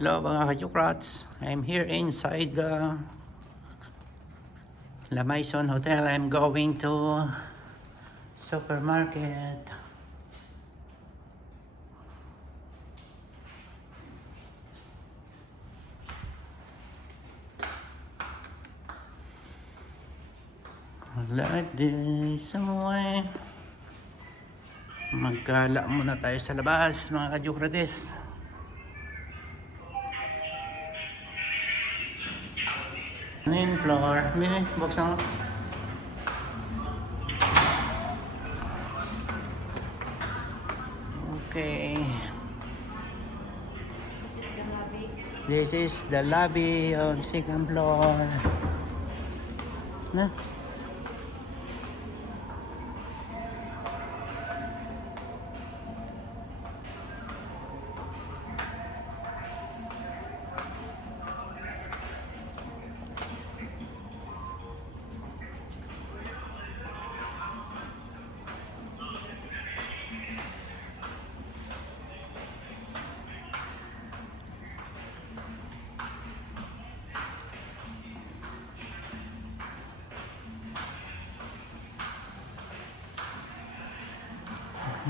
Hello mga kajukrats, I'm here inside the La Maison Hotel. I'm going to supermarket. Like this somewhere. Magkala muna tayo sa labas mga kajukrates. Main floor. May buksan. Okay. This is the lobby of second floor. Na?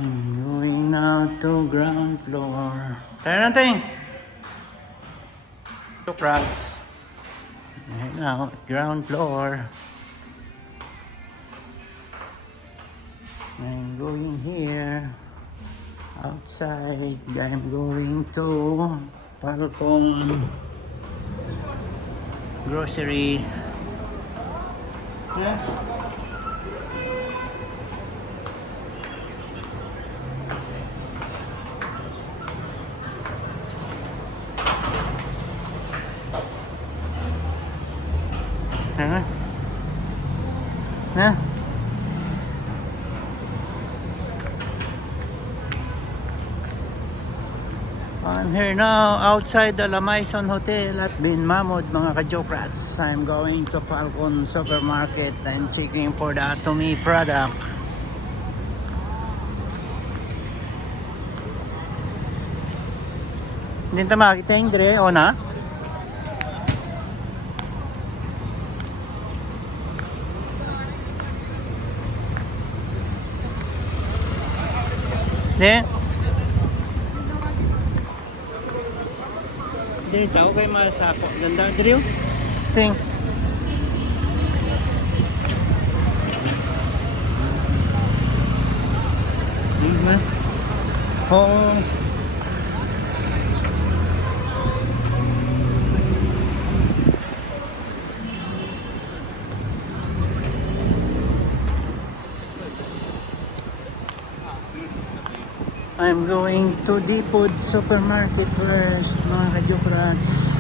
I'm going now to ground floor. Tara natin! Two crowds. Right now, ground floor. I'm going here. Outside, I'm going to Falcon Grocery. Yeah. Tara. Na. I'm here now outside the La Maison Hotel at Bin Mahmoud mga ka-Jokrats. I'm going to Falcon Supermarket and checking for the Atomy product. Hindi ta makita yung dire o na? Hindi. Hindi tao kay masako. Ganda diriyo. Ting. Oh. I'm going to Depot Supermarket first, mga ka-Jokrats.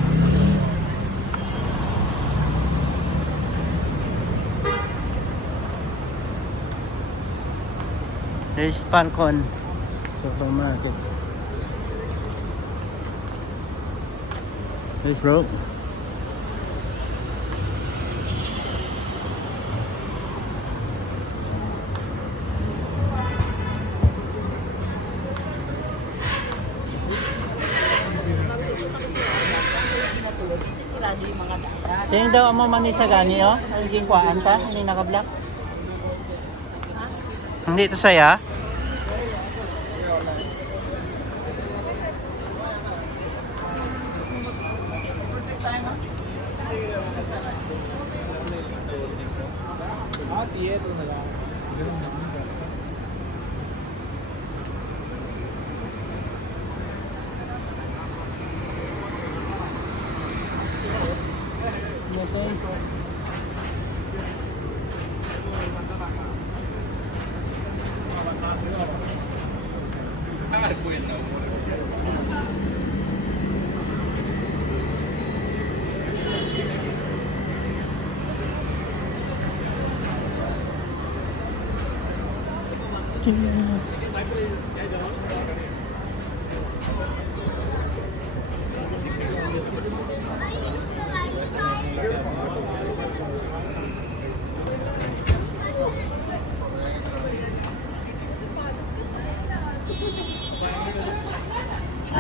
There's Falcon Supermarket. Yes, bro. Tingin daw mo man sa gani, oh. Naging kuhaan ka, hindi naka-block. Hindi ito saya.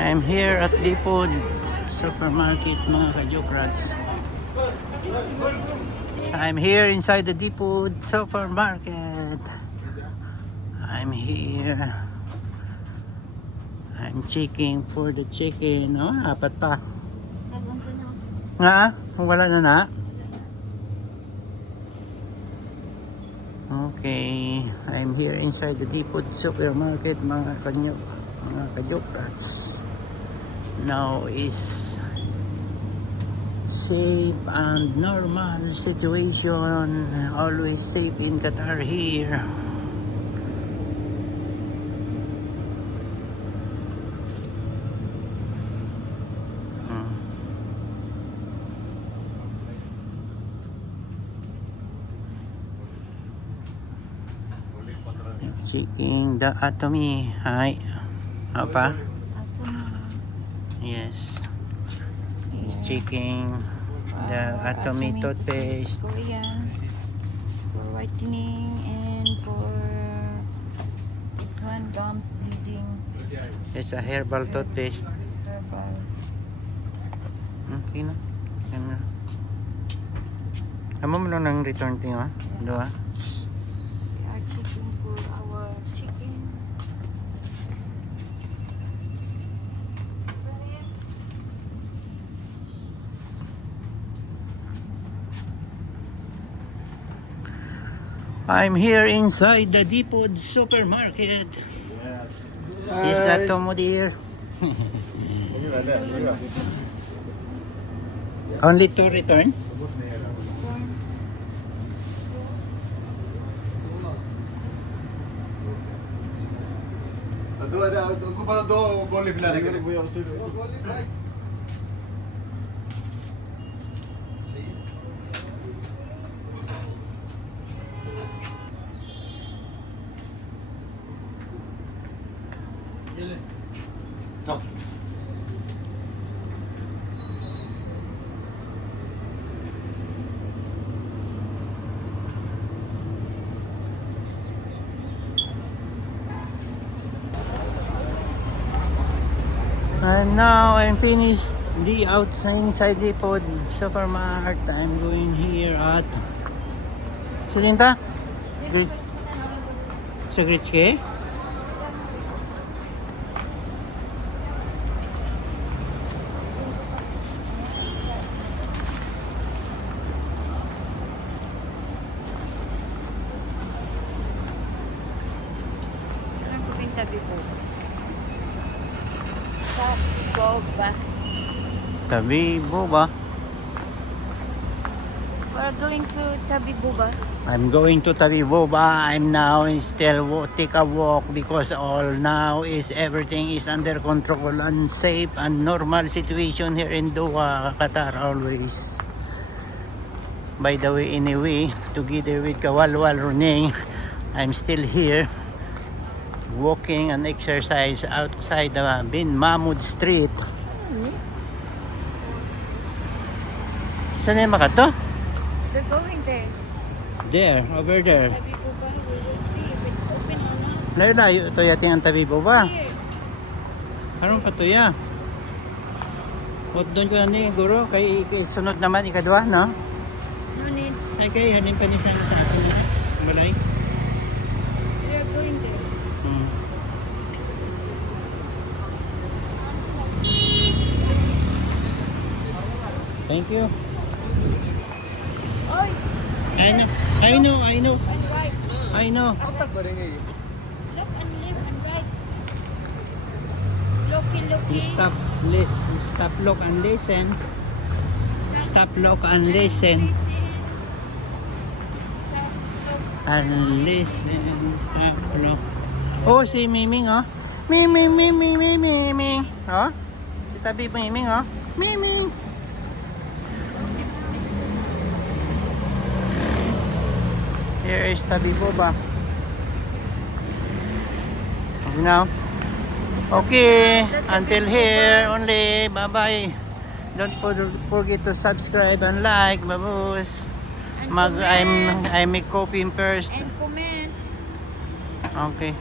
I'm here at Depot Supermarket mga ka-Jokrats. I'm here inside the Depot Supermarket. I'm here. I'm checking for the chicken. Oh, apat pa. Nga? Wala na na? Okay. I'm here inside the Depot Supermarket mga ka-Jokrats. Now is safe and normal situation. Always safe in Qatar here. Checking the Atomy. Hi. Apa? Yes. He's checking the Atomy toothpaste. Korean for whitening and for this one gums bleeding. It's a herbal toothpaste. Herbal. Okay na. Yan na. Amo mo lang ng return thing ha? Doa. We are checking for our chicken. I'm here inside the Depot Supermarket. Is that Tomo dear? Only to return? And now I'm finished the outside inside the Depot Supermarket. I'm going here at Silinta? Sa Gritske? Anong kupinta before? Sa Boba. Tabi Boba. We're going to Tabi Boba. I'm going to Tabi Boba. I'm now still take a walk because all now is everything is under control and safe and normal situation here in Doha, Qatar always. By the way, anyway, together with Kawalwal Runeng, I'm still here walking and exercise outside the Bin Mahmud Street. Saan yung makato? They're going there. There, over there. Tabi Boba. We will see if it's open or not. Layo-layo ito yating ang Tabi Boba. Here. Karon pa to ya. Huwag doon ko na ni guro kay sunod naman ikadwa no? No need. Ay kay hanin pa ni sana sa atin na. Balay. We are going there. Hmm. Thank you. Oy! I know. And right. I know. Look and left and right. Looky. Stop, stop, look and listen. Stop, look and listen. Stop, look. And listen, stop, look. Oh, si Miming, oh. Miming. Oh, si Tabi Miming, oh. Miming. Here is Tabi Boba. Now, okay, until here only. Bye-bye. Don't forget to subscribe and like, babus. And comment. I make copy first. And comment. Okay.